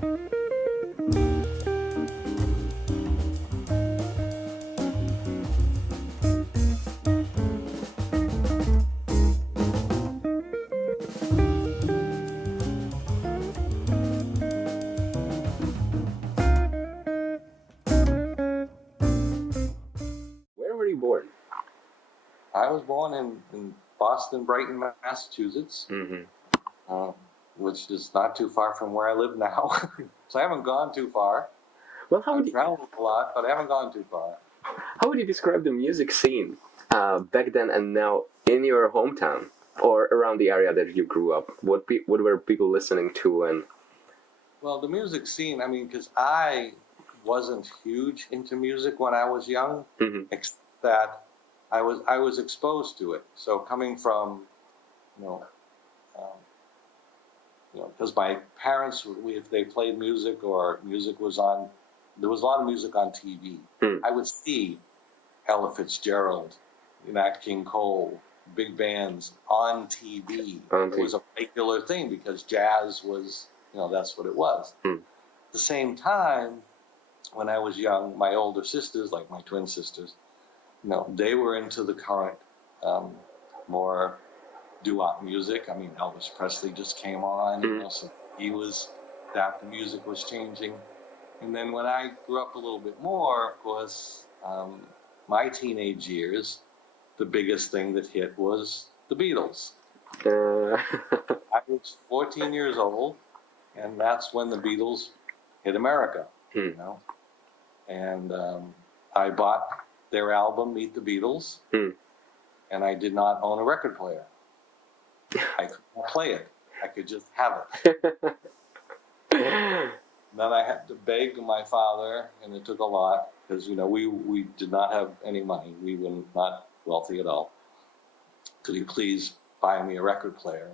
Where were you born? I was born in Boston, Brighton, Massachusetts, Mm-hmm. uh, which is not too far from where I live now. So I haven't gone too far. Well, I've traveled a lot, but I haven't gone too far. how would you describe the music scene back then and now in your hometown or around the area that you grew up? What were people listening to? And Well, the music scene, I mean, because I wasn't huge into music when I was young, mm-hmm. except that I was exposed to it. So coming from, you know, um, because my parents, if they played music or music was on, there was a lot of music on TV. Mm. I would see Ella Fitzgerald, Nat King Cole, big bands on TV. It was a regular thing because jazz was, that's what it was. Mm. At the same time, when I was young, my older sisters, like my twin sisters, they were into the current, more doo-wop music. I mean, Elvis Presley just came on, so the music was changing. And then when I grew up a little bit more, of course, my teenage years, the biggest thing that hit was the Beatles. I was 14 years old, and that's when the Beatles hit America, And I bought their album, Meet the Beatles, and I did not own a record player. I couldn't play it. I could just have it. Then I had to beg my father, and it took a lot, because, we did not have any money. We were not wealthy at all. Could you please buy me a record player,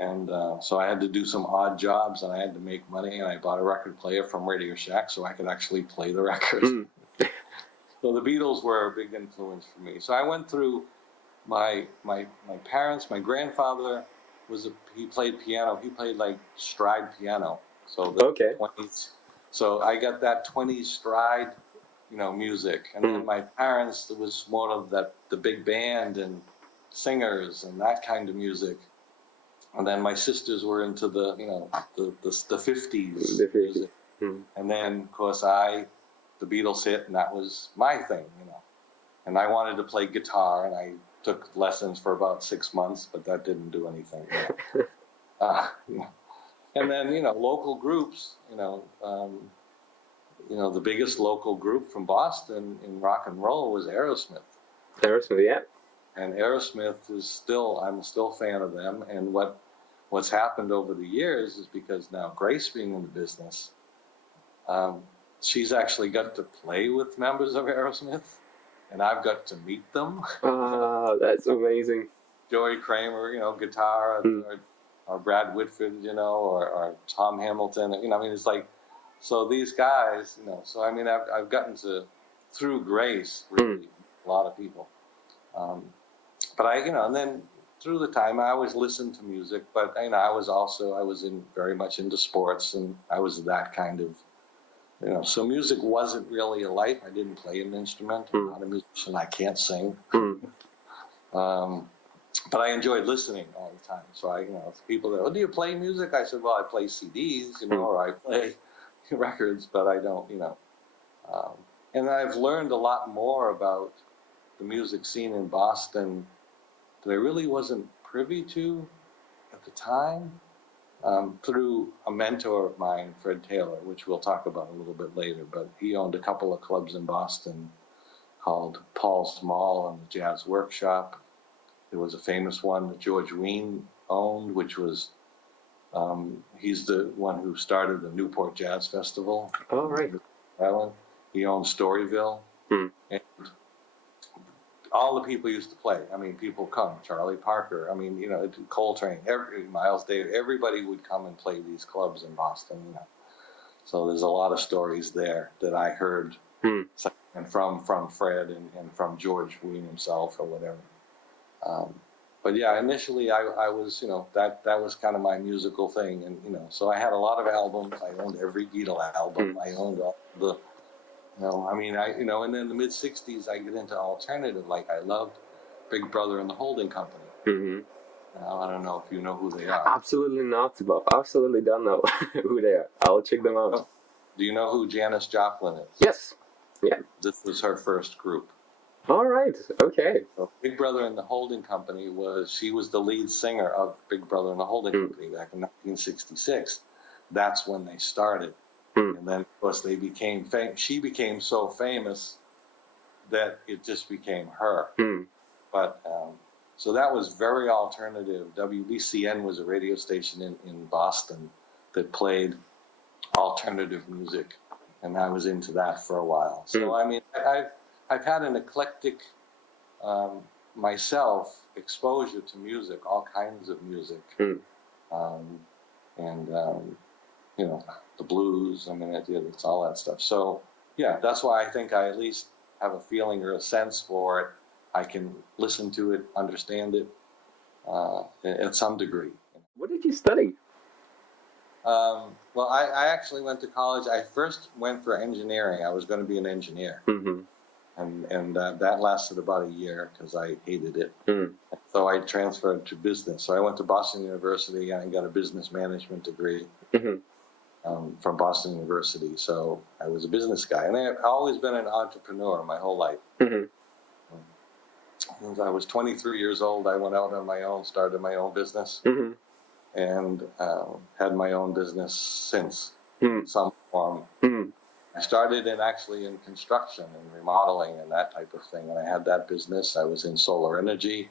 And so I had to do some odd jobs, and I had to make money, and I bought a record player from Radio Shack so I could actually play the records. So the Beatles were a big influence for me. So I went through my parents. My grandfather he played piano. He played like stride piano. So the 20s. So I got that 20s stride, music. And then my parents, it was more of the big band and singers and that kind of music. And then my sisters were into the 50s music. And then, of course, the Beatles hit, and that was my thing, And I wanted to play guitar, and I took lessons for about 6 months, but that didn't do anything. And then, local groups, the biggest local group from Boston in rock and roll was Aerosmith. Aerosmith, yeah. And Aerosmith I'm still a fan of them. And what's happened over the years is because now Grace being in the business, she's actually got to play with members of Aerosmith, and I've got to meet them. Oh, that's amazing. Joey Kramer, guitar, or Brad Whitford, or Tom Hamilton, it's like, so these guys, so I mean, I've gotten to, through Grace, really, a lot of people. But and then through the time, I always listened to music, but, I was very much into sports, and I was that kind of, so music wasn't really a life. I didn't play an instrument. I'm not a musician. I can't sing. But I enjoyed listening all the time. So people that, do you play music? I said, well, I play CDs, or I play records, but I don't, and I've learned a lot more about the music scene in Boston that I really wasn't privy to at the time, through a mentor of mine, Fred Taylor, which we'll talk about a little bit later, but he owned a couple of clubs in Boston called Paul's Mall and the Jazz Workshop. There was a famous one that George Wein owned, which was, he's the one who started the Newport Jazz Festival. Oh, right. Island. He owned Storyville. And all the people used to play. I mean, people come. Charlie Parker. I mean, Coltrane, Miles Davis. Everybody would come and play these clubs in Boston. So there's a lot of stories there that I heard, and from Fred and from George Wein himself or whatever. but yeah, initially I was, that was kind of my musical thing. And, so I had a lot of albums. I owned every Beatle album. I owned all the, and then in the mid 60s, I get into alternative. Like I loved Big Brother and the Holding Company. Mm-hmm. Now, I don't know if you know who they are. Absolutely not, but absolutely don't know who they are. I'll check them out. Do you know who Janis Joplin is? Yes. Yeah. This was her first group. All right. Okay. So Big Brother and the Holding Company she was the lead singer of Big Brother and the Holding Company back in 1966. That's when they started. And then, of course, they became famous. She became so famous that it just became her. But so that was very alternative. WBCN was a radio station in Boston that played alternative music, and I was into that for a while. So I mean, I've had an eclectic myself exposure to music, all kinds of music, and the blues. I mean, it's all that stuff. So yeah, that's why I think I at least have a feeling or a sense for it. I can listen to it, understand it at some degree. What did you study? Well, I actually went to college. I first went for engineering. I was going to be an engineer. And that lasted about a year because I hated it. So I transferred to business. So I went to Boston University and I got a business management degree from Boston University. So I was a business guy. And I've always been an entrepreneur my whole life. When I was 23 years old, I went out on my own, started my own business, and had my own business since, in some form. I started in construction and remodeling and that type of thing, and I had that business. I was in solar energy,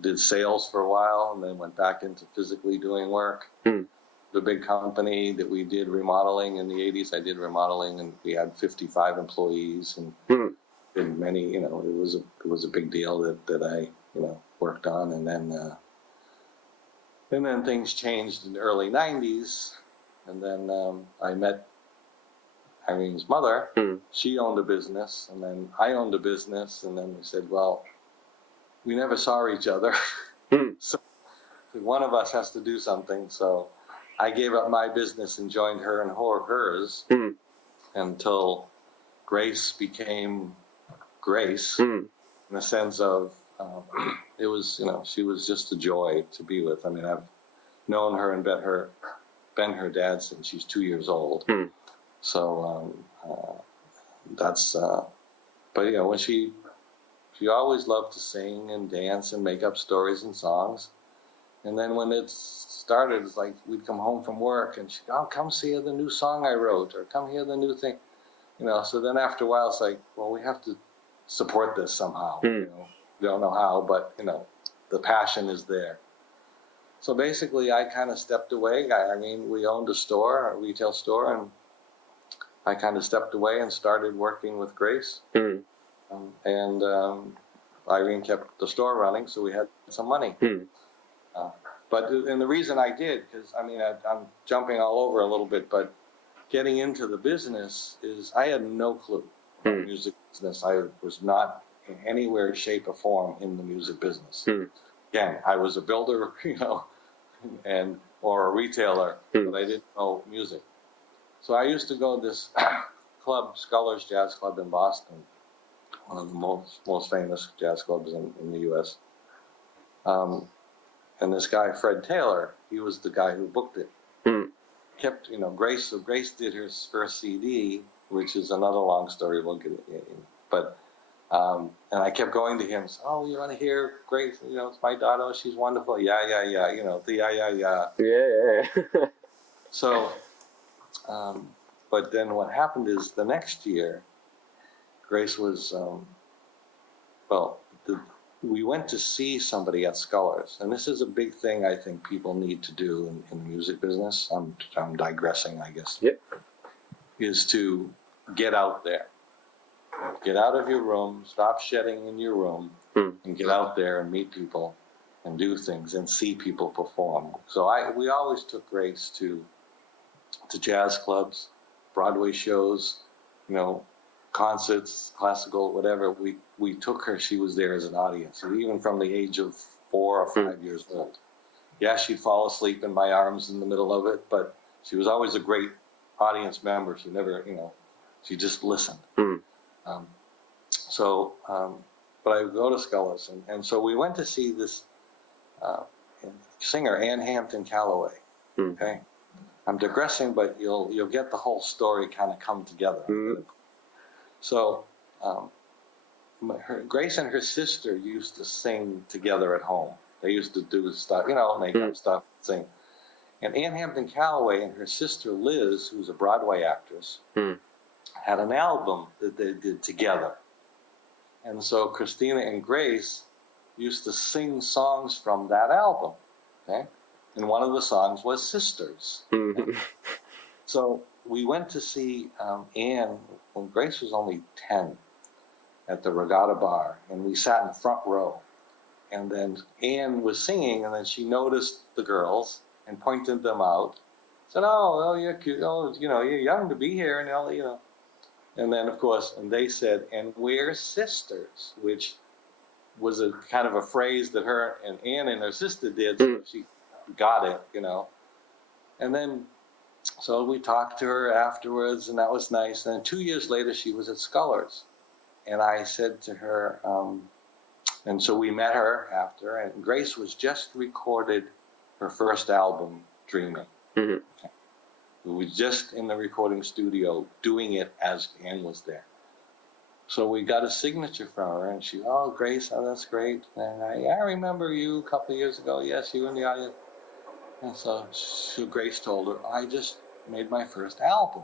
did sales for a while, and then went back into physically doing work. The big company that we did remodeling in the 80s, I did remodeling, and we had 55 employees, and did many, it was a big deal that I, worked on, and then things changed in the early 90s, and then I met Irene's mother. She owned a business, and then I owned a business, and then we said, well, we never saw each other, so one of us has to do something. So I gave up my business and joined her and hers until Grace became Grace, in the sense of it was, she was just a joy to be with. I mean, I've known her and been her dad since she's 2 years old. So that's, but when she always loved to sing and dance and make up stories and songs. And then when it started, it's like we'd come home from work and she'd go, oh, come see the new song I wrote, or come hear the new thing. So then after a while, it's like, well, we have to support this somehow. We don't know how, but, the passion is there. So basically, I kind of stepped away. I mean, we owned a retail store, and I kind of stepped away and started working with Grace. And Irene kept the store running, so we had some money. And the reason I did, because, I mean, I'm jumping all over a little bit, but getting into the business is I had no clue about music business. I was not in anywhere, shape, or form in the music business. Again, I was a builder, or a retailer, but I didn't know music. So I used to go to this club, Scullers Jazz Club in Boston, one of the most famous jazz clubs in the U.S. And this guy, Fred Taylor, he was the guy who booked it. Kept, Grace. So Grace did her first CD, which is another long story. We'll get it. But and I kept going to him. So, oh, you want to hear Grace? It's my daughter. She's wonderful. Yeah. Yeah. So, but then what happened is the next year, Grace was, we went to see somebody at Scullers, and this is a big thing I think people need to do in the music business. I'm digressing, I guess. Yep. Is to get out there. Get out of your room, stop shedding in your room, and get out there and meet people and do things and see people perform. So we always took Grace to jazz clubs, Broadway shows, concerts, classical, whatever, we took her. She was there as an audience, even from the age of 4 or 5 years old. Yeah, she'd fall asleep in my arms in the middle of it, but she was always a great audience member. She never, she just listened. Um, but I would go to Scullis, and so we went to see this singer, Ann Hampton Calloway. Okay, I'm digressing, but you'll get the whole story kind of come together. So, Grace and her sister used to sing together at home. They used to do stuff, make up stuff, sing. And Ann Hampton Calloway and her sister Liz, who's a Broadway actress, had an album that they did together. And so Christina and Grace used to sing songs from that album. Okay, and one of the songs was Sisters. Okay? So we went to see Ann when Grace was only 10 at the Regatta Bar, and we sat in the front row. And then Ann was singing, and then she noticed the girls and pointed them out. Said, "Oh, you're cute. Oh, you're young to be here," and all, And then, of course, and they said, "And we're sisters," which was a kind of a phrase that her and Ann and her sister did, so she got it, And then, so we talked to her afterwards, and that was nice. And then 2 years later, she was at Scullers. And I said to her, and so we met her after, and Grace was just recorded her first album, Dreaming. We were just in the recording studio doing it as Ann was there. So we got a signature from her, and she, "Oh, Grace, oh, that's great. And I remember you a couple of years ago. Yes, you in the audience." And so Grace told her, "I just made my first album."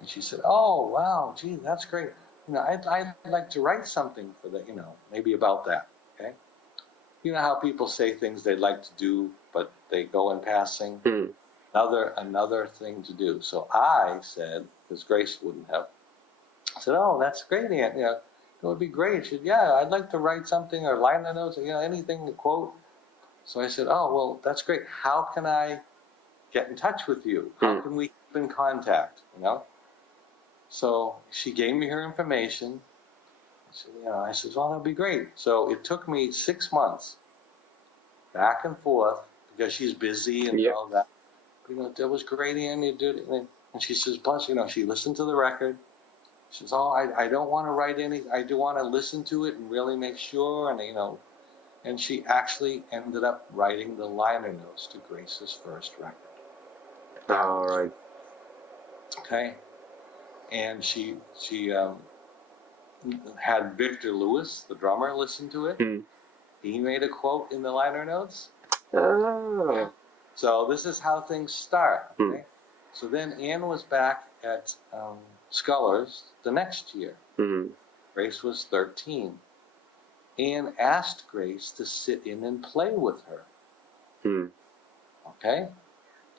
And she said, "Oh, wow, gee, that's great. I'd like to write something for that, maybe about that." Okay. You know how people say things they'd like to do, but they go in passing? Another thing to do. So I said, because Grace wouldn't have, I said, "Oh, that's great, Aunt. It would be great." She said, "Yeah, I'd like to write something or liner notes, anything to quote." So I said, "Oh, well, that's great. How can I get in touch with you? How can we keep in contact, So she gave me her information. I said, "Well, that'd be great." So it took me 6 months back and forth because she's busy and all that. That was great, Ann. You did it. And she says, plus, she listened to the record. She says, "Oh, I don't want to write any. I do want to listen to it and really make sure." And she actually ended up writing the liner notes to Grace's first record. All right. Okay. And she had Victor Lewis, the drummer, listen to it. He made a quote in the liner notes. Oh. So this is how things start. Okay? So then Ann was back at Scullers the next year. Grace was 13. Ann asked Grace to sit in and play with her. Okay?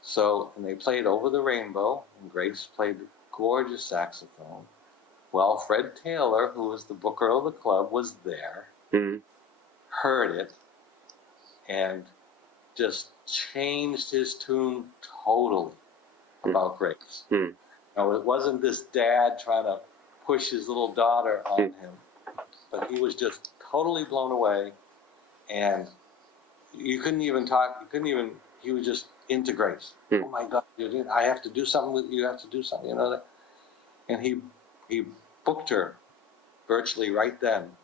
So, and they played Over the Rainbow, and Grace played gorgeous saxophone. Well, Fred Taylor, who was the booker of the club, was there, heard it, and just changed his tune totally about Grace. Now, it wasn't this dad trying to push his little daughter on him, but he was just totally blown away, and you couldn't even talk, he was just into Grace. "Oh my God, I have to do something with you, have to do something, And he booked her virtually right then,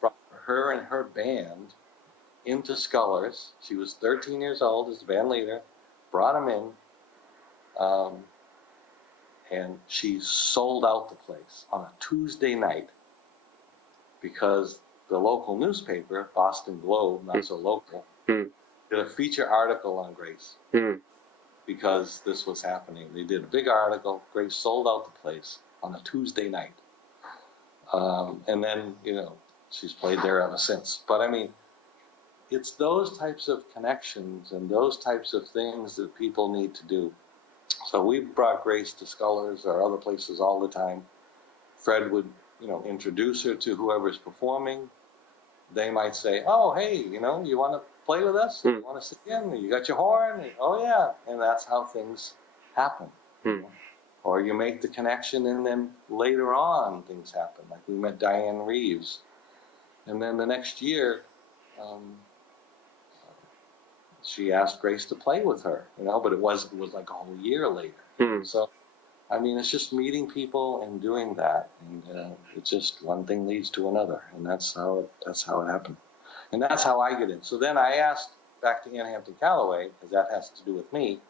brought her and her band into Scullers. She was 13 years old as the band leader, brought them in, and she sold out the place on a Tuesday night because the local newspaper, Boston Globe, not so local, did a feature article on Grace because this was happening. They did a big article. Grace sold out the place on a Tuesday night. And then, she's played there ever since. But I mean, it's those types of connections and those types of things that people need to do. So we brought Grace to Scullers or other places all the time. Fred would, introduce her to whoever's performing. They might say, "Oh, hey, you want to play with us? You want to sit in? You got your horn?" And, "Oh, yeah." And that's how things happen. Or you make the connection and then later on things happen. Like we met Diane Reeves. And then the next year, she asked Grace to play with her, but it was like a whole year later. So, I mean, it's just meeting people and doing that. And it's just one thing leads to another. And that's how it happened. And that's how I get in. So then I asked, back to Ann Hampton Callaway, because that has to do with me,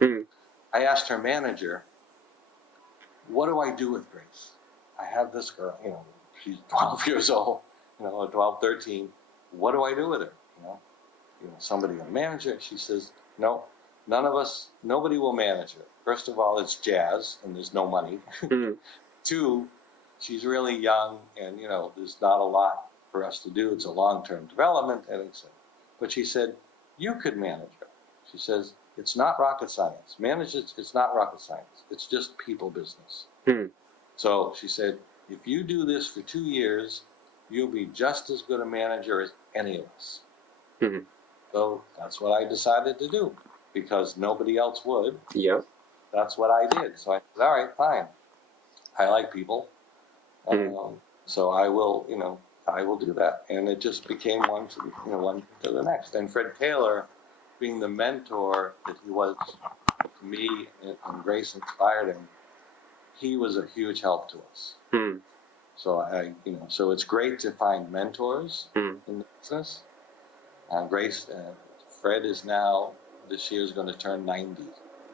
I asked her manager, what do I do with Grace? I have this girl, she's 12 years old, 12, 13. What do I do with her? Somebody will manage her. She says, no, nobody will manage her. First of all, it's jazz and there's no money. 2, she's really young and, there's not a lot for us to do. It's a long-term development. But she said, you could manage her. She says, it's not rocket science. It's not rocket science. It's just people business. So she said, if you do this for 2 years, you'll be just as good a manager as any of us. So that's what I decided to do because nobody else would. Yeah. That's what I did. So I said, all right, fine. I like people. So I will do that. And it just became one to the next. And Fred Taylor, being the mentor that he was to me and Grace inspired him, he was a huge help to us. So so it's great to find mentors in the business. Grace, Fred is now, this year is going to turn 90.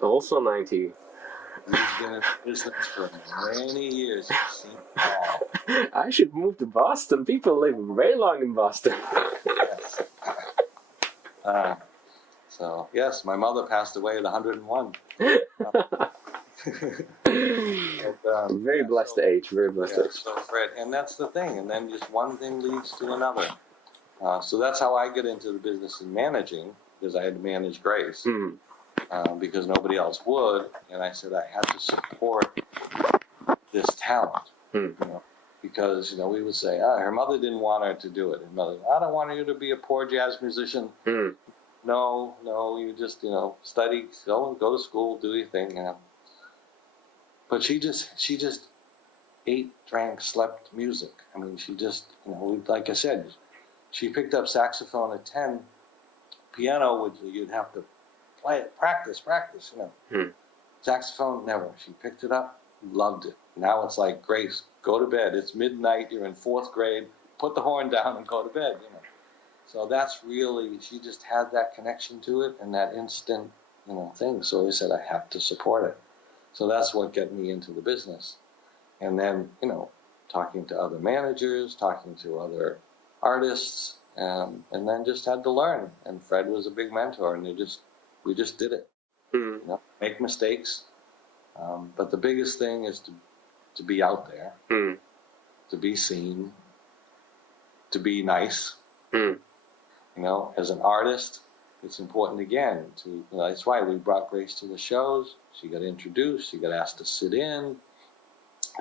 Also 90. He's been in business for many years. He's seen it all. I should move to Boston. People live very long in Boston. Yes. So, yes, my mother passed away at 101. Very blessed age, very blessed age. So Fred, and that's the thing. And then just one thing leads to another. So that's how I get into the business of managing, because I had to manage Grace, because nobody else would. And I said I had to support this talent, because, we would say, her mother didn't want her to do it. Her mother, I don't want you to be a poor jazz musician. No, you just, study, go to school, do your thing, But she just ate, drank, slept music. I mean, she just, like I said, she picked up saxophone at 10. Piano, you'd have to play it, practice, Saxophone, never. She picked it up, loved it. Now it's like, Grace, go to bed. It's midnight, you're in 4th grade, put the horn down and go to bed, So that's really, she just had that connection to it and that instant, thing. So I said, I have to support it. So that's what got me into the business. And then, talking to other managers, talking to other artists, and then just had to learn. And Fred was a big mentor, and we just did it. Make mistakes. But the biggest thing is to be out there, to be seen, to be nice. As an artist, it's important again to, that's why we brought Grace to the shows. She got introduced, she got asked to sit in,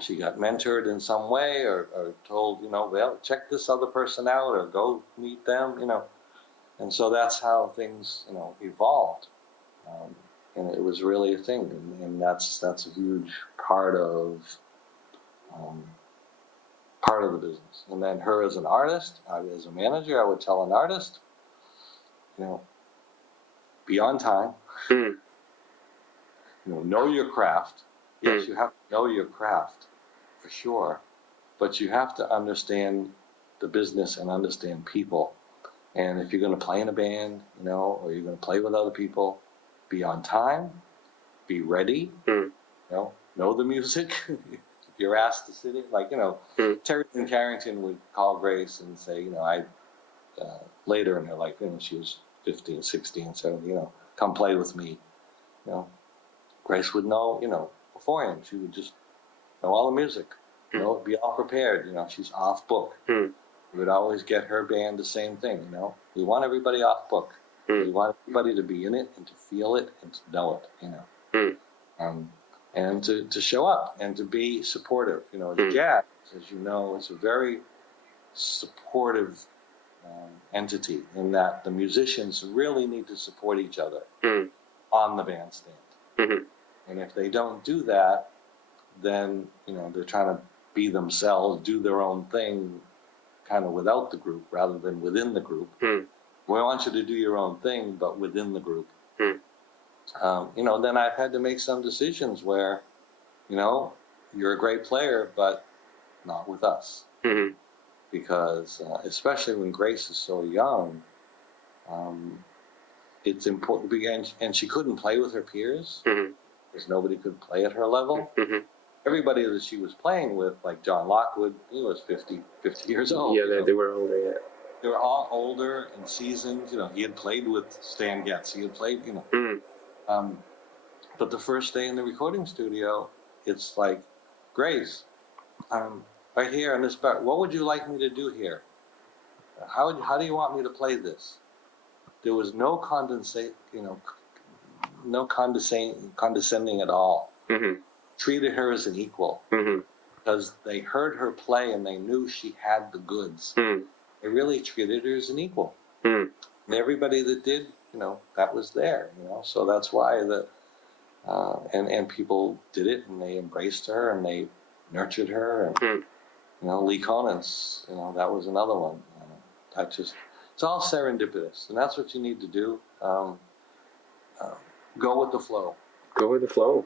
she got mentored in some way or told, well, check this other person out or go meet them, And so that's how things, evolved. And it was really a thing. And that's a huge part of the business. And then her as an artist, as a manager, I would tell an artist, be on time. Know your craft. Yes, you have to know your craft for sure, but you have to understand the business and understand people. And if you're going to play in a band, or you're going to play with other people, be on time, be ready, know the music. If you're asked to sit in, like, Terry and Carrington would call Grace and say, later in her life, she was 15, 16, 17, come play with me. Grace would know, beforehand. She would just know all the music, be all prepared. She's off book. We would always get her band the same thing, We want everybody off book. We want everybody to be in it and to feel it and to know it, and to show up and to be supportive. Jazz, as you know, is a very supportive entity in that the musicians really need to support each other on the bandstand. And if they don't do that, then, they're trying to be themselves, do their own thing, kind of without the group rather than within the group. We want you to do your own thing, but within the group. Then I've had to make some decisions where, you're a great player, but not with us. Because especially when Grace is so young, it's important. And she couldn't play with her peers because nobody could play at her level. Everybody that she was playing with, like John Lockwood, he was 50 years old. Yeah, they were older, yeah. They were all older and seasoned. He had played with Stan Getz. He had played, but the first day in the recording studio, it's like, Grace, right here on this part, what would you like me to do here? How do you want me to play this? There was no condescending at all. Treated her as an equal because they heard her play and they knew she had the goods. They really treated her as an equal. And everybody that did, that was there. So that's why and people did it and they embraced her and they nurtured her and Lee Conant's, that was another one. It's all serendipitous, and that's what you need to do. Go with the flow. Go with the flow.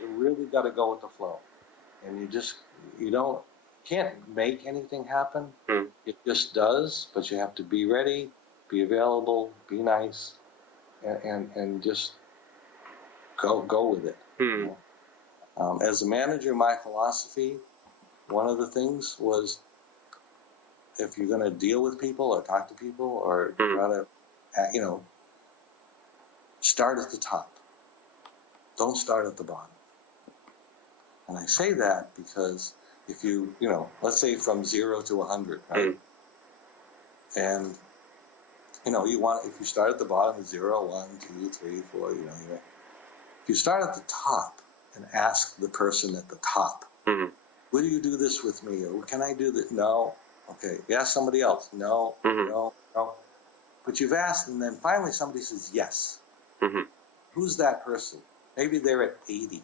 You really got to go with the flow, and you can't make anything happen. It just does, but you have to be ready, be available, be nice, and just go with it. As a manager, my philosophy, one of the things was, if you're going to deal with people or talk to people or try to, start at the top. Don't start at the bottom. And I say that because if you, let's say from 0 to 100, right? And, if you start at the bottom, 0, 1, 2, 3, 4, if you start at the top and ask the person at the top, will you do this with me? Or can I do that? No. Okay. You ask somebody else. No, no. But you've asked, and then finally somebody says yes. Who's that person? Maybe they're at 80.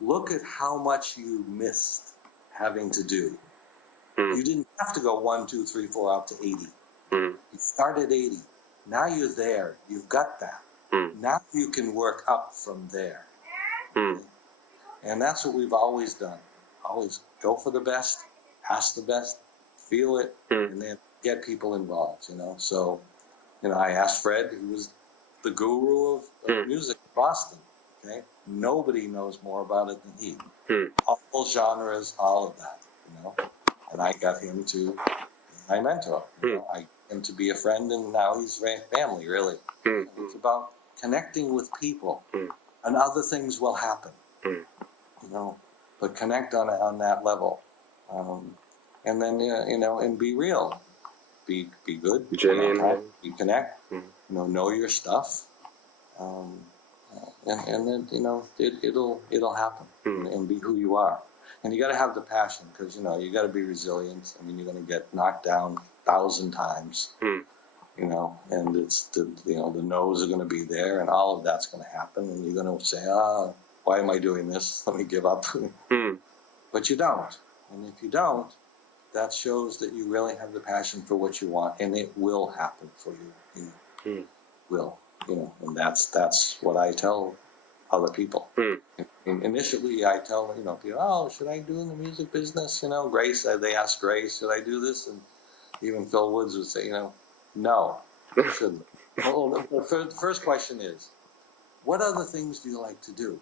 Look at how much you missed having to do. You didn't have to go 1, 2, 3, 4 up to 80. You started at 80. Now you're there. You've got that. Now you can work up from there. And that's what we've always done. Always go for the best, ask the best, feel it, and then get people involved, So, I asked Fred, who was the guru of music in Boston, okay? Nobody knows more about it than he. All genres, all of that, And I got him to be my mentor. I got him to be a friend, and now he's family, really. It's about connecting with people, and other things will happen, But connect on that level, and then and be real, be good, genuine, be connect, know your stuff, and then it'll happen, and be who you are, and you got to have the passion because you got to be resilient. I mean, you're going to get knocked down 1,000 times, and it's the no's are going to be there, and all of that's going to happen, and you're going to say, why am I doing this? Let me give up. But you don't. And if you don't, that shows that you really have the passion for what you want, and it will happen for you. Will. And that's what I tell other people. And initially, I tell people, should I do in the music business? Grace, they ask Grace, should I do this? And even Phil Woods would say, no, you shouldn't. Well, the first question is, what other things do you like to do?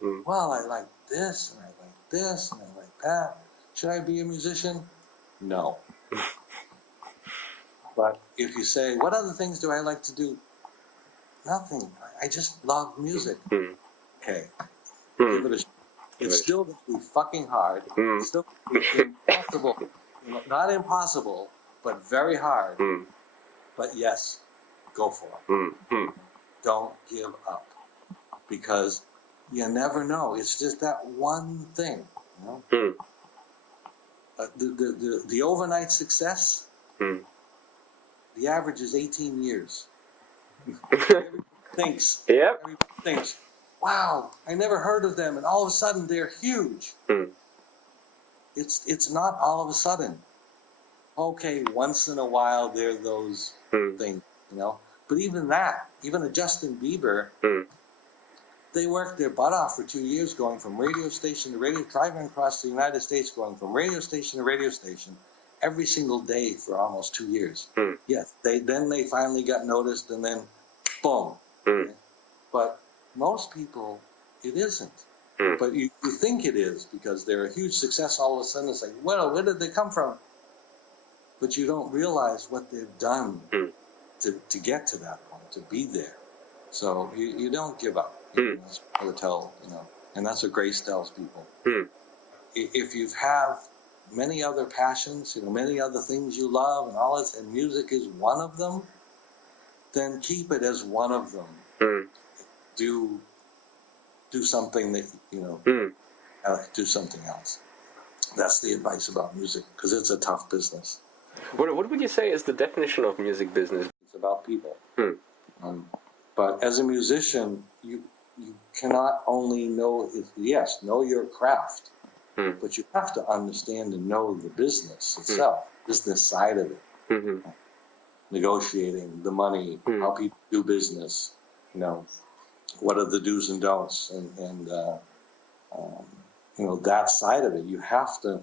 Well, I like this, and I like this, and I like that. Should I be a musician? No. But if you say, what other things do I like to do? Nothing. I just love music. Okay. Give it a shot. It's still going to be fucking hard. It's still going to be impossible. Not impossible, but very hard. But yes, go for it. Don't give up. Because you never know. It's just that one thing. The overnight success, the average is 18 years. Everybody thinks, wow, I never heard of them, and all of a sudden they're huge. It's not all of a sudden. Okay, once in a while there are those things, you know. But even that, even a Justin Bieber, they worked their butt off for 2 years, going from radio station to radio, driving across the United States, going from radio station to radio station, every single day for almost 2 years. Yes, they finally got noticed, and then boom. Okay? But most people, it isn't. But you think it is because they're a huge success. All of a sudden, it's like, well, where did they come from? But you don't realize what they've done to get to that point, to be there. So you don't give up. That's what I would tell, you know, and that's what Grace tells people. If you have many other passions, you know, many other things you love and all this, and music is one of them, then keep it as one of them. Do something that, you know, do something else. That's the advice about music, because it's a tough business. What would you say is the definition of music business? It's about people. But as a musician, you cannot only know your craft, but you have to understand and know the business itself, business side of it. Negotiating, the money, how people do business, you know, what are the do's and don'ts, and you know, that side of it. You have to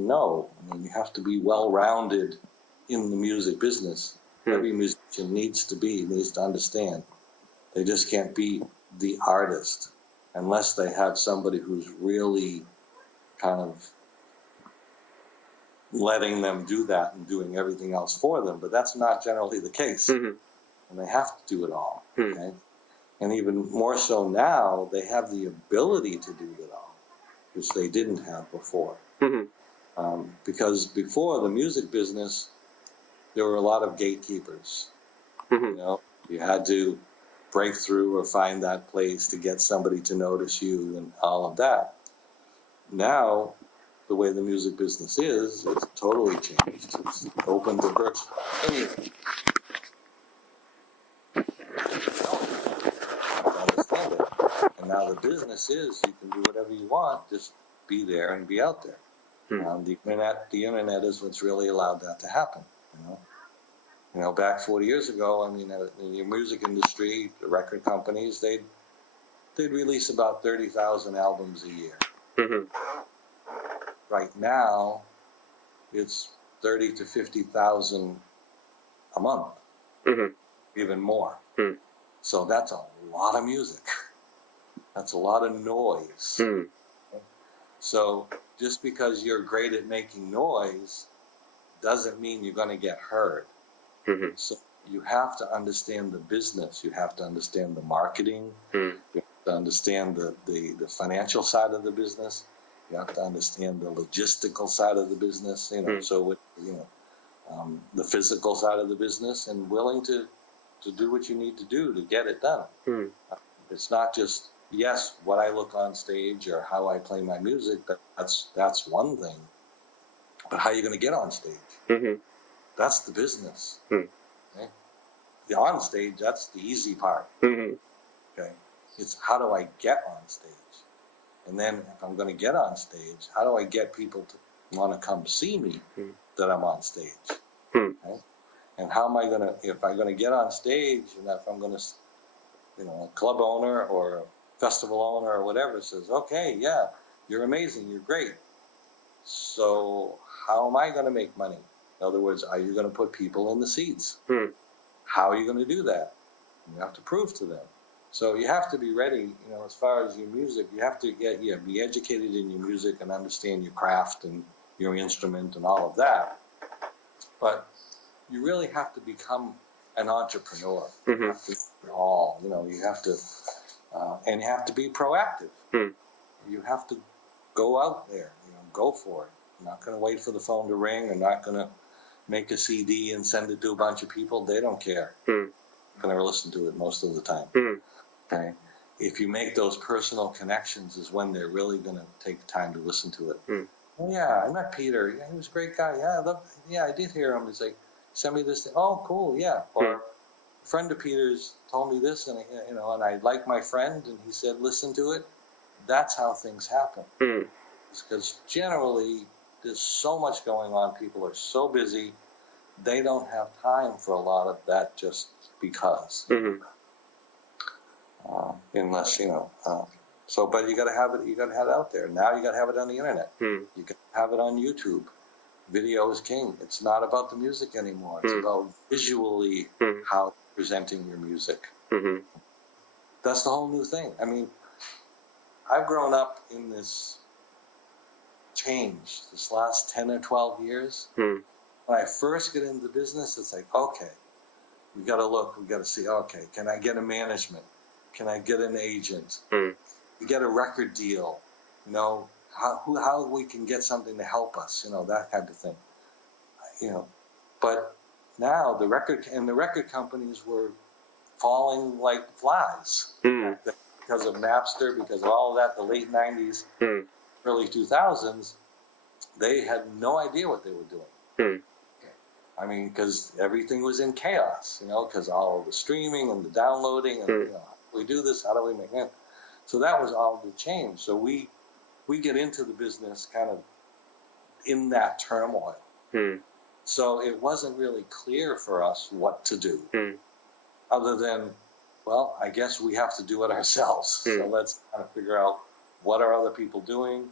know. I mean, you have to be well-rounded in the music business. Every musician needs to understand. They just can't be the artist unless they have somebody who's really kind of letting them do that and doing everything else for them. But that's not generally the case. And they have to do it all. Okay? And even more so now, they have the ability to do it all, which they didn't have before. Because before the music business, there were a lot of gatekeepers. You know, you had to break through or find that place to get somebody to notice you and all of that. Now, the way the music business is, it's totally changed. It's open to virtual anything. Understand it. And now the business is you can do whatever you want, just be there and be out there. The internet is what's really allowed that to happen. You know, back 40 years ago, I mean, in the music industry, the record companies, they'd release about 30,000 albums a year. Right now, it's 30 to 50,000 a month, even more. So that's a lot of music. That's a lot of noise. So just because you're great at making noise doesn't mean you're going to get heard. So you have to understand the business. You have to understand the marketing. You have to understand the financial side of the business. You have to understand the logistical side of the business. You know, so with, you know, the physical side of the business, and willing to do what you need to do to get it done. It's not just what I look on stage or how I play my music. That's one thing. But how are you going to get on stage? That's the business. Okay? The on stage, that's the easy part. Okay? It's how do I get on stage? And then if I'm going to get on stage, how do I get people to want to come see me that I'm on stage? Okay? And how am I going to, if I'm going to get on stage, and if I'm going to, you know, a club owner or a festival owner or whatever says, okay, yeah, you're amazing, you're great. So how am I going to make money? In other words, are you going to put people in the seats? How are you going to do that? You have to prove to them. So you have to be ready, you know, as far as your music, you have to be educated in your music and understand your craft and your instrument and all of that. But you really have to become an entrepreneur. You have to you have to, and you have to be proactive. You have to go out there, you know, go for it. You're not going to wait for the phone to ring. You're not going to make a CD and send it to a bunch of people. They don't care. They're going to listen to it most of the time. Okay? If you make those personal connections is when they're really going to take the time to listen to it. Oh, yeah, I met Peter. Yeah, he was a great guy. Yeah, I did hear him. He's like, send me this thing. Oh, cool, yeah. Or a friend of Peter's told me this, and and I like my friend, and he said, listen to it. That's how things happen. Because generally, there's so much going on. People are so busy, they don't have time for a lot of that just because. Unless, but you got to have it. You got to have it out there. Now you got to have it on the internet. You can have it on YouTube. Video is king. It's not about the music anymore. It's about visually how presenting your music. That's the whole new thing. I mean, I've grown up in this change this last 10 or 12 years. When I first get into the business, it's like, okay, we got to look, we got to see, okay, can I get a management? Can I get an agent? We get a record deal, how we can get something to help us, that kind of thing. But now the record companies were falling like flies because of Napster, because of all of that, the late 90s, early 2000s, they had no idea what they were doing. I mean, because everything was in chaos, because all the streaming and the downloading and, how do we do this? How do we make it? So that was all the change. So we get into the business kind of in that turmoil. So it wasn't really clear for us what to do, other than, well, I guess we have to do it ourselves. So let's kind of figure out what are other people doing,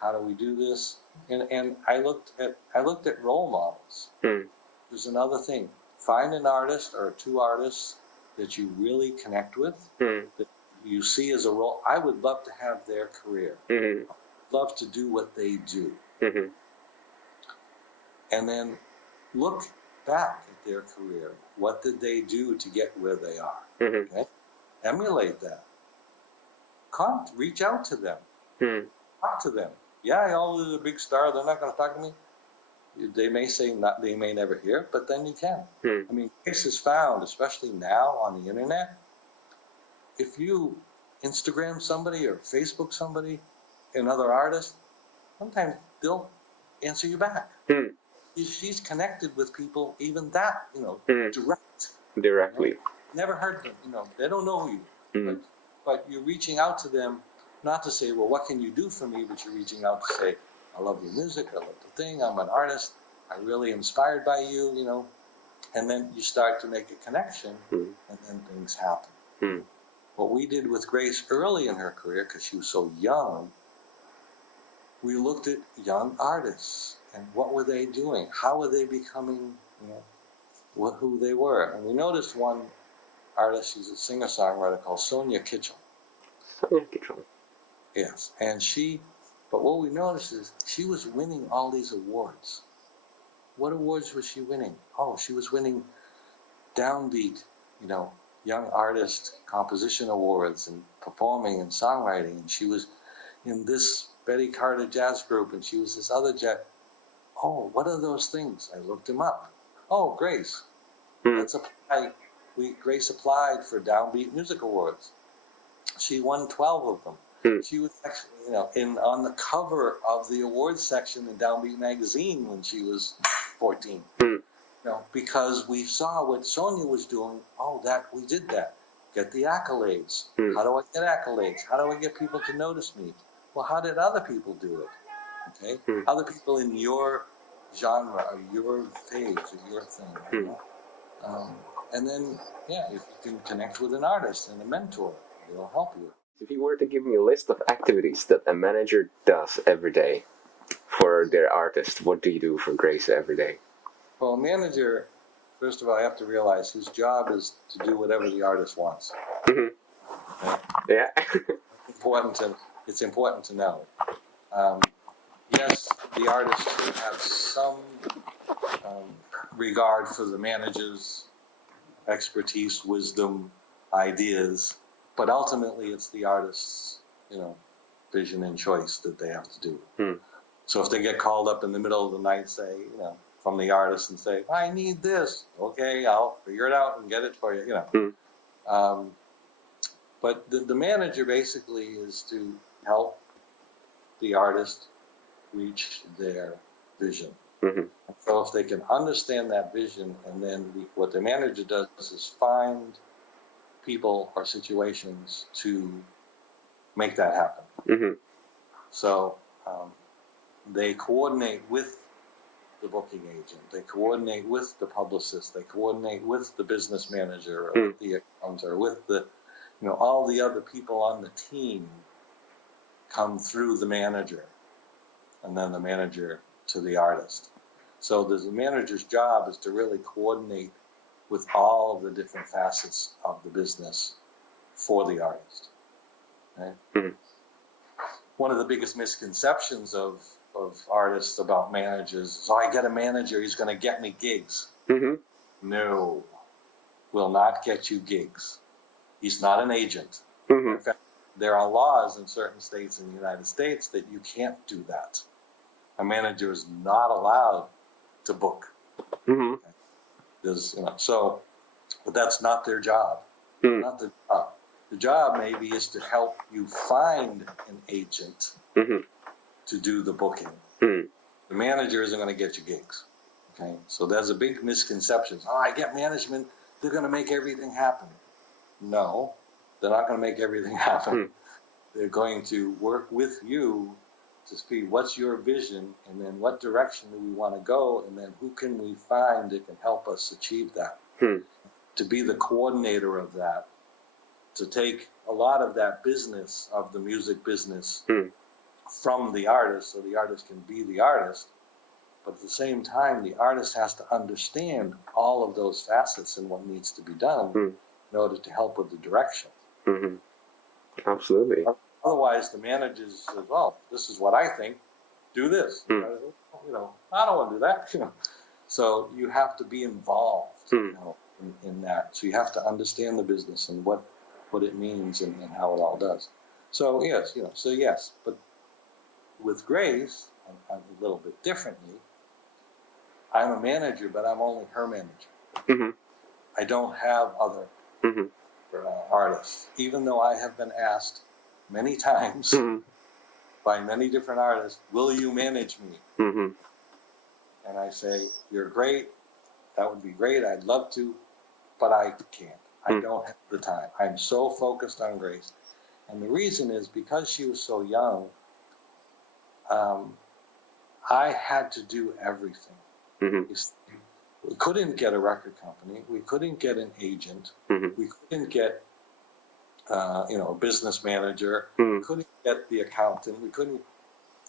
how do we do this, and I looked at role models. There's another thing: find an artist or two artists that you really connect with, that you see as a role. I would love to have their career, love to do what they do, and then look back at their career. What did they do to get where they are? Okay? Emulate that. Reach out to them. Talk to them. Yeah, they're a big star. They're not going to talk to me. They may say not. They may never hear, but then you can. I mean, Grace is found, especially now on the internet. If you Instagram somebody or Facebook somebody, another artist, sometimes they'll answer you back. She's connected with people, even that, Directly. Never heard them, they don't know you. But you're reaching out to them, not to say, well, what can you do for me? But you're reaching out to say, I love your music, I love the thing, I'm an artist, I'm really inspired by you, and then you start to make a connection, and then things happen. What we did with Grace early in her career, because she was so young, we looked at young artists and what were they doing? How were they becoming, who they were? And we noticed one artist, she's a singer-songwriter called Sonia Kitchell. Sonia Kitchell. Yes, but what we noticed is she was winning all these awards. What awards was she winning? Oh, she was winning Downbeat, Young Artist Composition Awards and performing and songwriting. And she was in this Betty Carter jazz group, and she was this other jazz. Oh, what are those things? I looked them up. Oh, Grace. Let's apply. Grace applied for Downbeat Music Awards. She won 12 of them. She was actually, on the cover of the awards section in Downbeat magazine when she was 14. Because we saw what Sonia was doing. Oh, we did that. Get the accolades. How do I get accolades? How do I get people to notice me? Well, how did other people do it? Okay? Other people in your genre or your page or your thing. And then, if you can connect with an artist and a mentor, they'll help you. If you were to give me a list of activities that a manager does every day for their artist, what do you do for Grace every day? Well, a manager, first of all, I have to realize his job is to do whatever the artist wants. Okay? Yeah. It's important to know. Yes, the artist should have some regard for the manager's expertise, wisdom, ideas, but ultimately it's the artist's, vision and choice that they have to do. So if they get called up in the middle of the night, say, from the artist and say, I need this, okay, I'll figure it out and get it for you, But the manager basically is to help the artist reach their vision. Mm-hmm. So if they can understand that vision, and then what the manager does is find people or situations to make that happen. Mm-hmm. So they coordinate with the booking agent, they coordinate with the publicist, they coordinate with the business manager, or with the accountant, or with the, all the other people on the team come through the manager, and then the manager to the artist. So the manager's job is to really coordinate with all of the different facets of the business for the artist. Okay? Mm-hmm. One of the biggest misconceptions of artists about managers is, oh, I get a manager, he's going to get me gigs. Mm-hmm. No, will not get you gigs. He's not an agent. Mm-hmm. In fact, there are laws in certain states in the United States that you can't do that. A manager is not allowed to book. Mm-hmm. But that's not their job. Mm-hmm. Not the job. The job maybe is to help you find an agent Mm-hmm. to do the booking. Mm-hmm. The manager isn't going to get you gigs. Okay, so there's a big misconception. Oh, I get management; they're going to make everything happen. No, they're not going to make everything happen. Mm-hmm. They're going to work with you to see what's your vision, and then what direction do we want to go, and then who can we find that can help us achieve that. Mm-hmm. To be the coordinator of that, to take a lot of that business of the music business Mm-hmm. from the artist, so the artist can be the artist, but at the same time, the artist has to understand all of those facets and what needs to be done Mm-hmm. in order to help with the direction. Mm-hmm. Absolutely. Otherwise, the manager says, well, this is what I think, do this. Mm-hmm. I don't want to do that. So you have to be involved in that. So you have to understand the business and what it means and how it all does. So yes, but with Grace, I'm a little bit differently. I'm a manager, but I'm only her manager. Mm-hmm. I don't have other Mm-hmm. artists, even though I have been asked many times Mm-hmm. by many different artists, will you manage me? Mm-hmm. And I say, you're great. That would be great. I'd love to, but I can't. I don't have the time. I'm so focused on Grace. And the reason is because she was so young, I had to do everything. Mm-hmm. We couldn't get a record company. We couldn't get an agent. Mm-hmm. We couldn't get, a business manager. Mm-hmm. We couldn't get the accountant.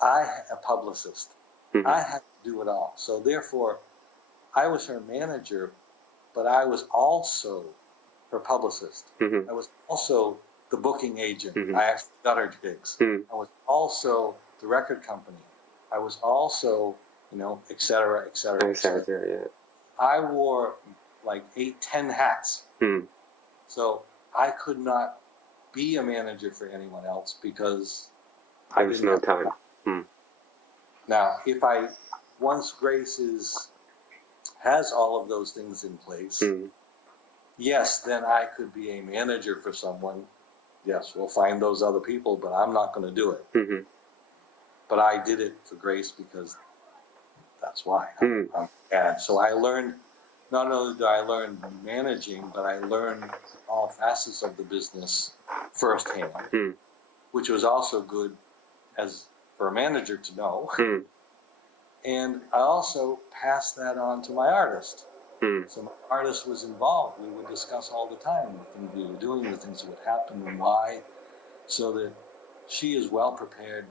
A publicist. Mm-hmm. I had to do it all. So therefore, I was her manager, but I was also her publicist. Mm-hmm. I was also the booking agent. Mm-hmm. I actually got her gigs. Mm-hmm. I was also the record company. I was also, et cetera, et cetera, et cetera. Exactly. Yeah. I wore like 8-10 hats. Mm-hmm. So I could not be a manager for anyone else because There was no time. Now, once Grace has all of those things in place, Mm-hmm. yes, then I could be a manager for someone. Yes, we'll find those other people, but I'm not going to do it. Mm-hmm. But I did it for Grace because that's why. And so I learned, not only did I learn managing, but I learned all facets of the business firsthand, which was also good as for a manager to know. And I also passed that on to my artist. So my artist was involved. We would discuss all the time the things we were doing, the things that would happen and why, so that she is well prepared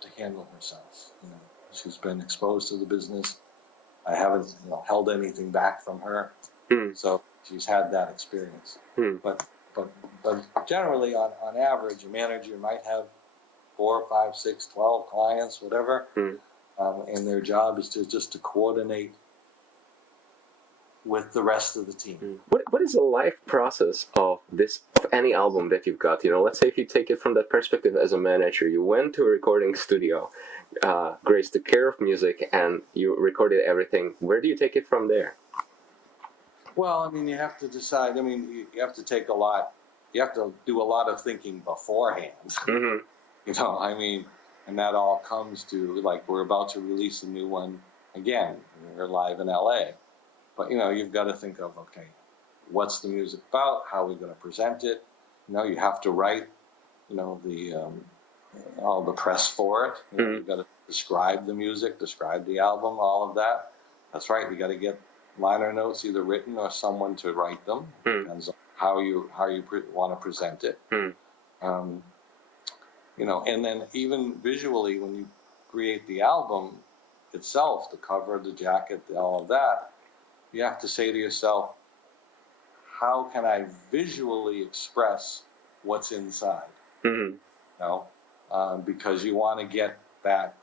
to handle herself. She's been exposed to the business. I haven't held anything back from her. So she's had that experience. But generally, on average, a manager might have 4, 5, 6, 12 clients, whatever, and their job is just to coordinate with the rest of the team. What is the life process of any album that you've got? Let's say if you take it from that perspective as a manager, you went to a recording studio, Grace took care of music, and you recorded everything. Where do you take it from there? Well, you have to decide. You have to take you have to do a lot of thinking beforehand. Mm-hmm. And that all comes to, like, we're about to release a new one, again, you're live in LA. But, you've got to think of, okay, what's the music about? How are we going to present it? You have to write, all the press for it. You've got to describe the music, describe the album, all of that. That's right. You got to get liner notes either written or someone to write them. Depends on how you want to present it. And then even visually, when you create the album itself, the cover, the jacket, all of that, you have to say to yourself, how can I visually express what's inside? Because you want to get that,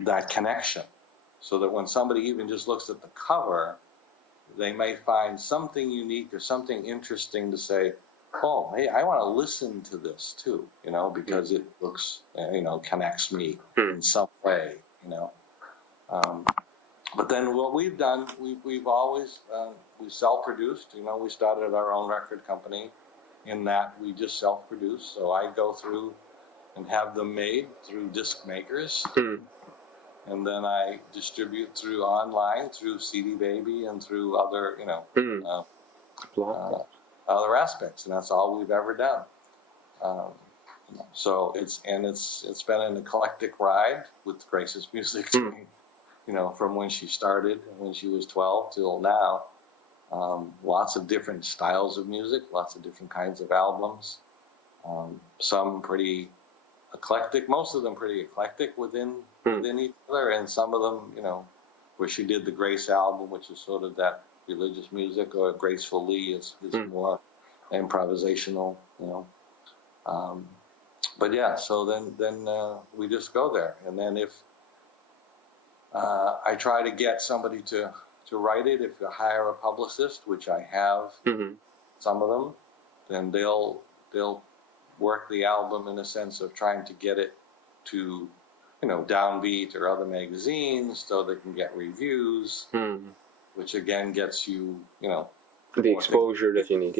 that connection, so that when somebody even just looks at the cover, they may find something unique or something interesting to say, oh, hey, I want to listen to this too, because it looks, connects me in some way, But then what we've done, we've always, we self-produced, we started our own record company in that we just self-produce. So I go through and have them made through disc makers. And then I distribute through online, through CD Baby and through other, other aspects. And that's all we've ever done. So it's been an eclectic ride with Grace's music, from when she started, when she was 12 till now. Lots of different styles of music, lots of different kinds of albums. Some pretty eclectic, most of them pretty eclectic within each other, and some of them, where she did the Grace album, which is sort of that religious music, or Graceful Lee is more improvisational, But yeah, so then we just go there, and then if I try to get somebody to write it, if you hire a publicist, which I have some of them, then they'll work the album in a sense of trying to get it to, Downbeat or other magazines so they can get reviews, which again gets you, the exposure that you need,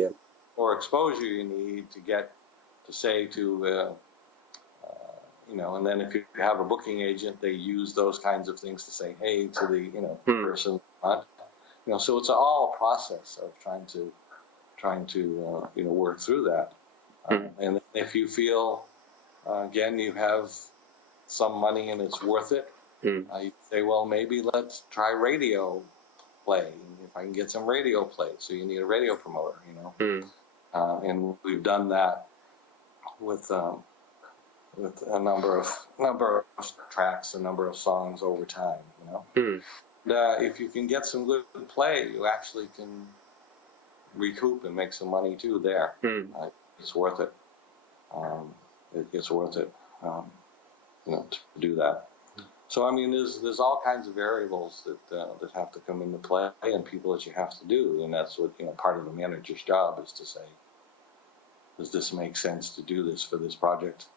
or exposure you need to get to say to, and then if you have a booking agent, they use those kinds of things to say, hey, to the, person, so it's all a process of trying to work through that. And if you feel, again, you have some money and it's worth it, you say, well, maybe let's try radio play. If I can get some radio play, so you need a radio promoter, and we've done that with a number of tracks, a number of songs over time, if you can get some good play, you actually can recoup and make some money too there. It's worth it. It's worth it, to do that. So I mean, there's all kinds of variables that have to come into play, and people that you have to do, and that's what part of the manager's job is to say, does this make sense to do this for this project,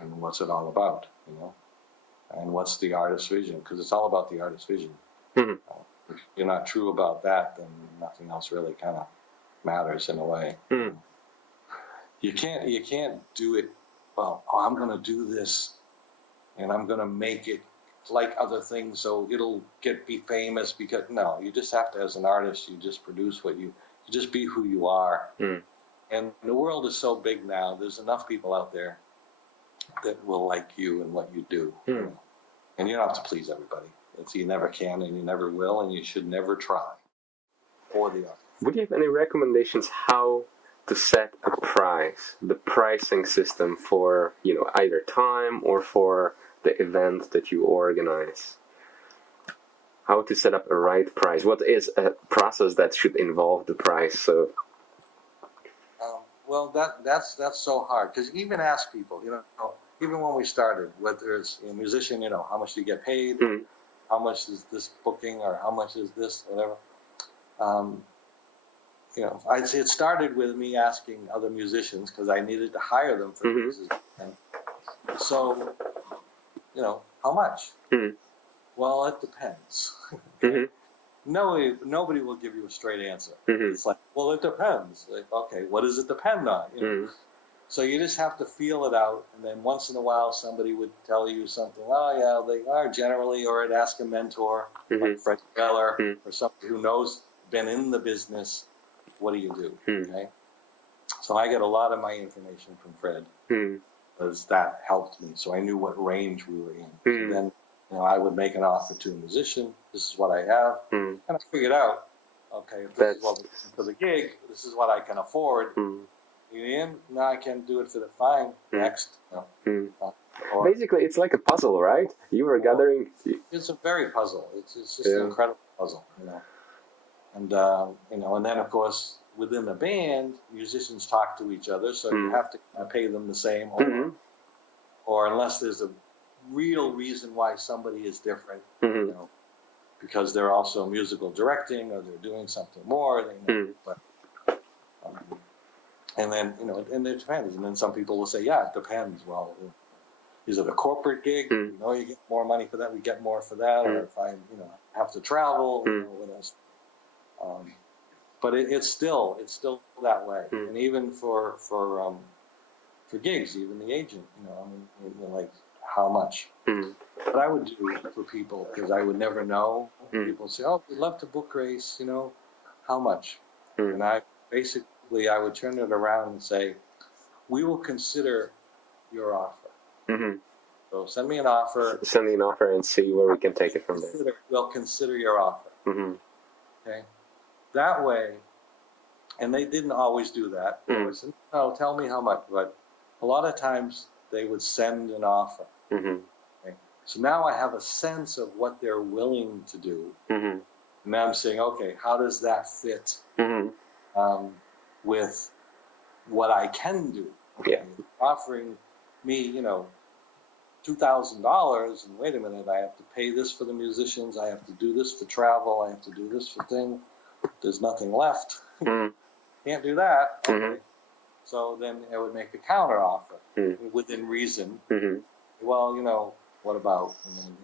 and what's it all about, and what's the artist's vision, because it's all about the artist's vision. If you're not true about that, then nothing else really kind of matters in a way. You can't do it, well, I'm going to do this and I'm going to make it like other things so it'll be famous, because no, you just have to, as an artist, you just produce you just be who you are. And the world is so big now, there's enough people out there that will like you and what you do. And you don't have to please everybody. You never can and you never will, and you should never try for the art. Would you have any recommendations how to set a price, the pricing system for, either time or for the event that you organize? How to set up a right price? What is a process that should involve the price? So, well, that's so hard, because even ask people, even when we started, whether it's a musician, how much do you get paid? How much is this booking, or how much is this, whatever. I'd say it started with me asking other musicians, because I needed to hire them for this. And so, how much? Well, it depends. Nobody will give you a straight answer. It's like, well, it depends. Like, okay, what does it depend on? So you just have to feel it out, and then once in a while somebody would tell you something. Oh yeah, they are generally, or I'd ask a mentor like Fred Keller or somebody who knows, been in the business. What do you do? Okay. So I get a lot of my information from Fred because that helped me. So I knew what range we were in. So then, I would make an offer to a musician. This is what I have, and I figured out, okay, if this is what for the gig, this is what I can afford. You in? No, I can't do it for the fine. Next. Basically, it's like a puzzle, right? You were gathering. It's a very puzzle. It's just an incredible puzzle, And and then of course within the band, musicians talk to each other, so you have to pay them the same, or unless there's a real reason why somebody is different, because they're also musical directing or they're doing something more. But. And then, and it depends. And then some people will say, yeah, it depends. Well, is it a corporate gig? You get more money for that. We get more for that. Or if I, have to travel, what else? But it's still that way. And even for gigs, even the agent, like how much. What I would do for people, because I would never know, people say, oh, we'd love to book Grace, how much? And I would turn it around and say, we will consider your offer. So send me an offer. Send me an offer and see where we can take it from there. We'll consider your offer. Okay? That way, and they didn't always do that. They would say, no, tell me how much. But a lot of times they would send an offer. Okay? So now I have a sense of what they're willing to do. And now I'm saying, okay, how does that fit with what I can do? Okay? Offering me, $2,000, and wait a minute, I have to pay this for the musicians, I have to do this for travel, I have to do this for thing. There's nothing left. Can't do that. Okay. So then I would make a counter offer within reason. Well, what about? And then,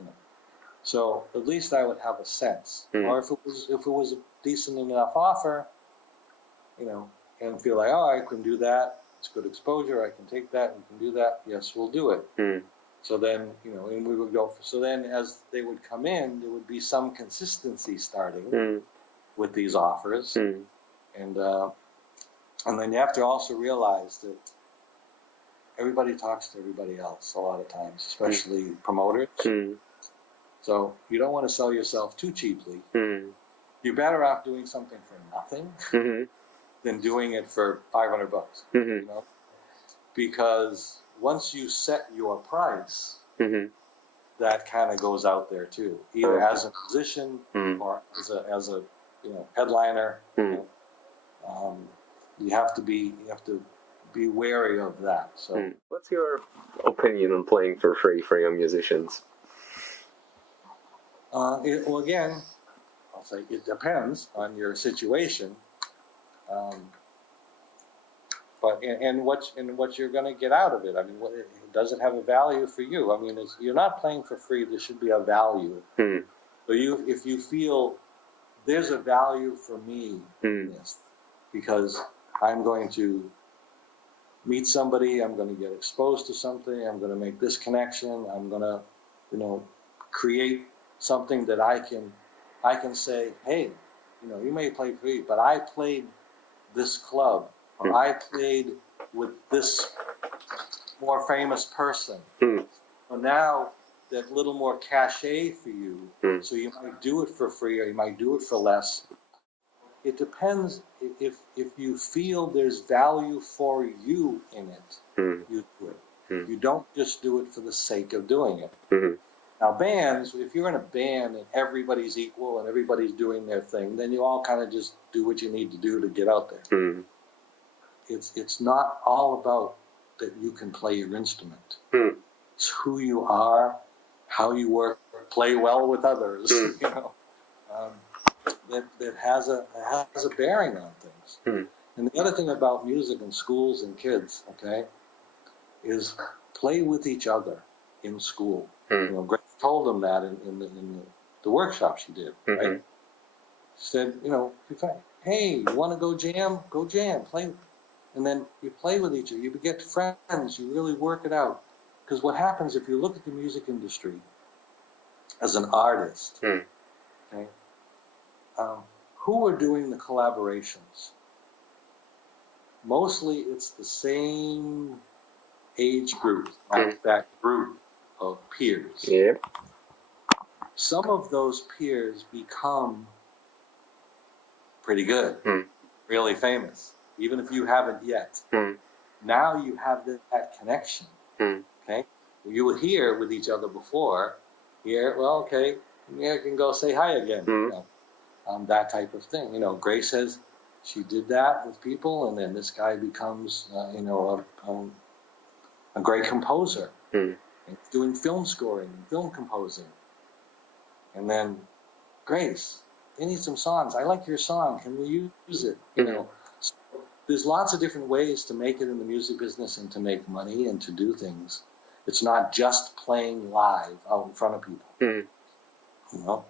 So at least I would have a sense. Or if it was a decent enough offer, and feel like, oh, I can do that. It's good exposure. I can take that. We can do that. Yes, we'll do it. So then, and we would go. So then, as they would come in, there would be some consistency starting with these offers, and then you have to also realize that everybody talks to everybody else a lot of times, especially promoters. So you don't want to sell yourself too cheaply. You're better off doing something for nothing than doing it for $500. Because once you set your price, that kind of goes out there too, either as a musician or as a headliner. You have to be wary of that. So, what's your opinion on playing for free for young musicians? Well, again, I'll say it depends on your situation. But what you're going to get out of it. I mean, does it have a value for you? I mean, you're not playing for free. There should be a value. So if you feel there's a value for me in this, because I'm going to meet somebody, I'm going to get exposed to something, I'm going to make this connection, I'm going to, create something that I can say, hey, you may play free, but I played this club. Or I played with this more famous person. So now that little more cachet for you, so you might do it for free or you might do it for less. It depends. If you feel there's value for you in it, you do it. You don't just do it for the sake of doing it. Now bands, if you're in a band and everybody's equal and everybody's doing their thing, then you all kind of just do what you need to do to get out there. It's not all about that you can play your instrument. It's who you are, how you work, play well with others. That has a bearing on things. And the other thing about music in schools and kids, okay, is play with each other in school. Grace told them that in the workshop she did. Right? She said, hey, you want to go jam? Go jam. Play. And then you play with each other. You get friends. You really work it out. Because what happens if you look at the music industry as an artist, okay, who are doing the collaborations? Mostly it's the same age group, that group of peers. Yeah. Some Some of those peers become pretty good, really famous, even if you haven't yet. Now you have that connection, okay? You were here with each other before. Here, well, okay, you can go say hi again. You know, that type of thing. You know, Grace says she did that with people, and then this guy becomes, a great composer, and doing film scoring, film composing. And then, Grace, they need some songs. I like your song. Can we use it? You know, so there's lots of different ways to make it in the music business and to make money and to do things. It's not just playing live out in front of people. You know,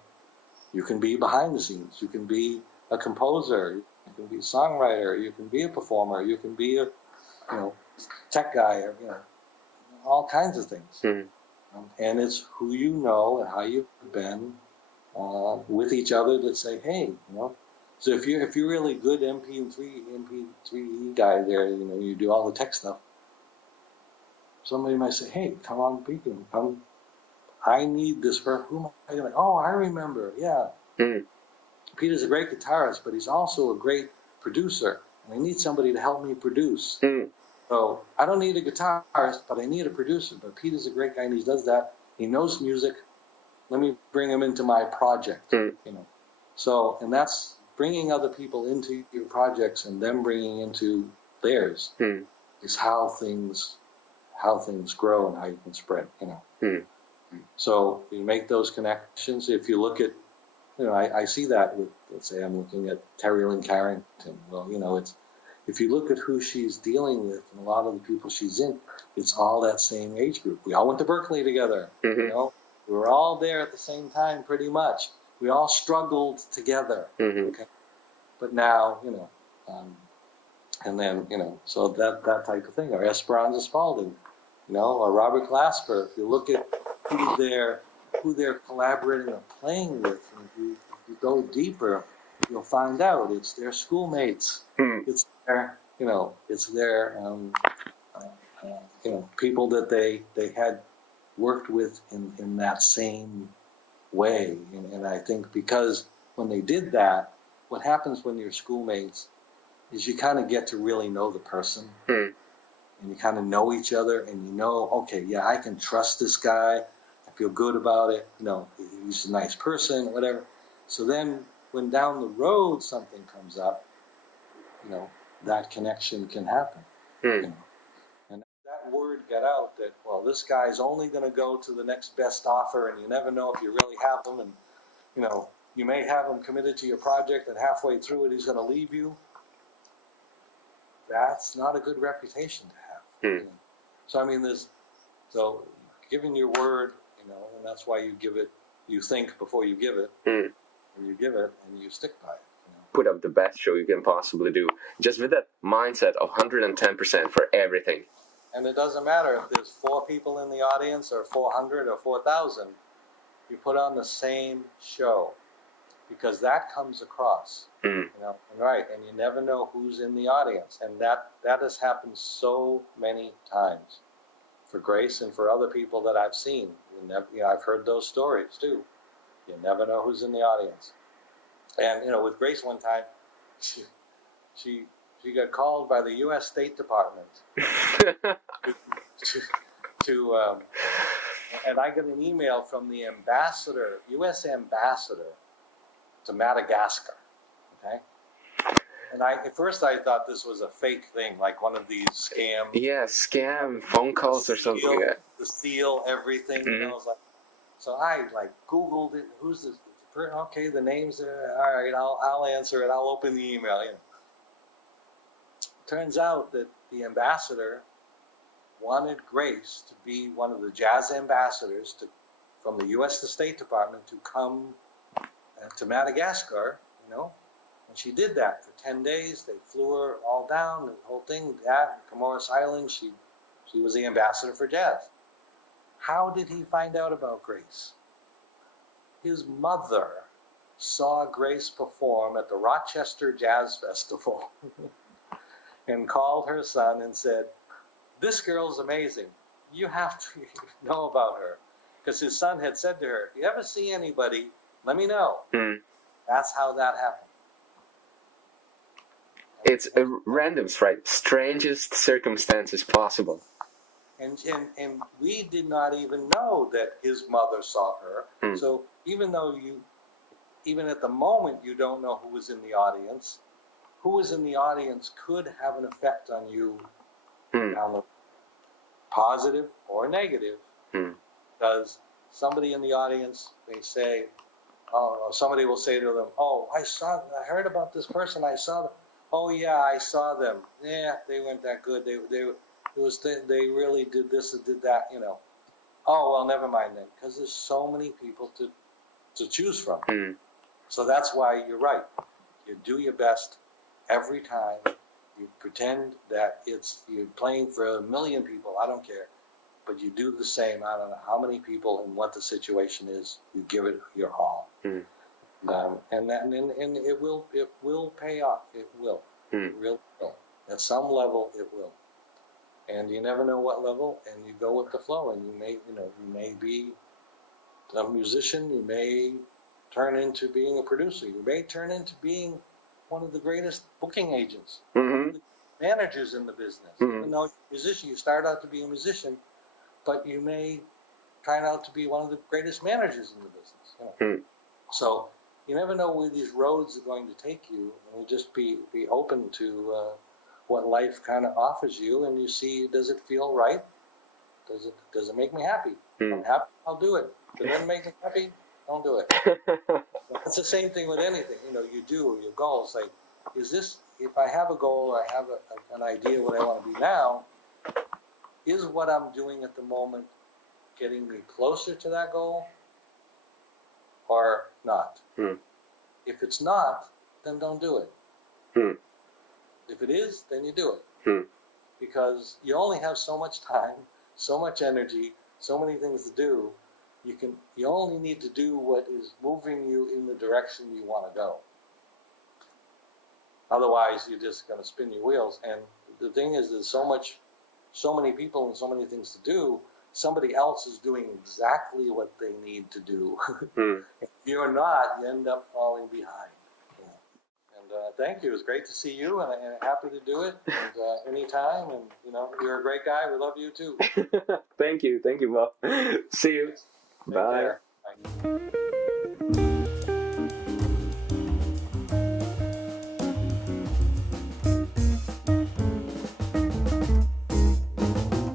you can be behind the scenes. You can be a composer. You can be a songwriter. You can be a performer. You can be a, tech guy. Or, all kinds of things. And it's who you know and how you've been with each other that say, hey, So if you're really good MP3 guy there, you do all the tech stuff. Somebody might say, hey, come on, Beacon, come. I need this for who am I going to? Oh, I remember, yeah. Peter's a great guitarist, but he's also a great producer, and I need somebody to help me produce. So I don't need a guitarist, but I need a producer. But Peter's a great guy, and he does that. He knows music. Let me bring him into my project. So, and that's bringing other people into your projects and them bringing into theirs is how things grow and how you can spread. So you make those connections. If you look at, I see that with, let's say I'm looking at Terry Lynn Carrington. Well, it's, if you look at who she's dealing with and a lot of the people she's in, it's all that same age group. We all went to Berkeley together. We were all there at the same time, pretty much. We all struggled together. Okay? But now, and then, so that type of thing. Or Esperanza Spalding, or Robert Glasper. If you look at who they're collaborating or playing with, and if you go deeper, you'll find out it's their schoolmates. It's their, it's their, people that they had worked with in that same way. And I think because when they did that, what happens when you're schoolmates is you kind of get to really know the person. And you kind of know each other, and okay, yeah, I can trust this guy. I feel good about it. He's a nice person, whatever. So then when down the road something comes up, that connection can happen. And that word got out that, well, this guy's only going to go to the next best offer, and you never know if you really have them. And, you may have him committed to your project, and halfway through it, he's going to leave you. That's not a good reputation to have. So, I mean, so giving your word, and that's why you think before you give it, and you give it, and you stick by it. Put up the best show you can possibly do, just with that mindset of 110% for everything. And it doesn't matter if there's 4 people in the audience or 400 or 4,000, you put on the same show, because that comes across, right, and you never know who's in the audience, and that has happened so many times for Grace and for other people that I've seen. I've heard those stories too. You never know who's in the audience. And with Grace one time, she got called by the U.S. State Department to and I got an email from the U.S. ambassador to Madagascar. Okay, and at first I thought this was a fake thing, like one of these scam. Yeah, scam phone calls or something like that. To steal everything. I was like, so I Googled it. Who's this? Okay, the names are all right. I'll answer it. I'll open the email. Turns out that the ambassador wanted Grace to be one of the jazz ambassadors from the U.S. State Department to come to Madagascar, and And she did that for 10 days. They flew her all down, the whole thing, that, Comoros Island. She was the ambassador for jazz. How did he find out about Grace? His mother saw Grace perform at the Rochester Jazz Festival and called her son and said, "This girl's amazing. You have to know about her." Because his son had said to her, "If you ever see anybody, let me know." That's how that happened. It's a randoms, right? Strangest circumstances possible. And we did not even know that his mother saw her. So even though even at the moment you don't know who was in the audience, who was in the audience could have an effect on you, down the positive or negative, because somebody in the audience may say, oh, somebody will say to them, "Oh, I heard about this person. I saw them. Oh yeah, I saw them. Yeah, they weren't that good. They really did this and did that, you know." Oh well, never mind then, because there's so many people to choose from. So that's why you're right. You do your best every time. You pretend that you're playing for 1 million people. I don't care, but you do the same. I don't know how many people and what the situation is. You give it your all, and it will pay off. It will. It really will. At some level, it will. And you never know what level, and you go with the flow. And you may be a musician. You may turn into being a producer. You may turn into being one of the greatest booking agents, one of the managers in the business. Even though you're a musician, you start out to be a musician, but you may turn out to be one of the greatest managers in the business. So you never know where these roads are going to take you, and you just be open to what life kind of offers you, and you see, does it feel right? Does it make me happy? If I'm happy, I'll do it. If it doesn't make me happy, don't do it. It's the same thing with anything, you do, your goals. Like, if I have a goal, or I have an idea what I want to be now, is what I'm doing at the moment getting me closer to that goal or not? If it's not, then don't do it. If it is, then you do it. Because you only have so much time, so much energy, so many things to do. You only need to do what is moving you in the direction you want to go. Otherwise, you're just going to spin your wheels. And the thing is, there's so many people and so many things to do. Somebody else is doing exactly what they need to do. If you're not, you end up falling behind. And thank you. It was great to see you, and happy to do it. And anytime. And you're a great guy. We love you too. Thank you, Bob. See you. Take Bye. care. Bye.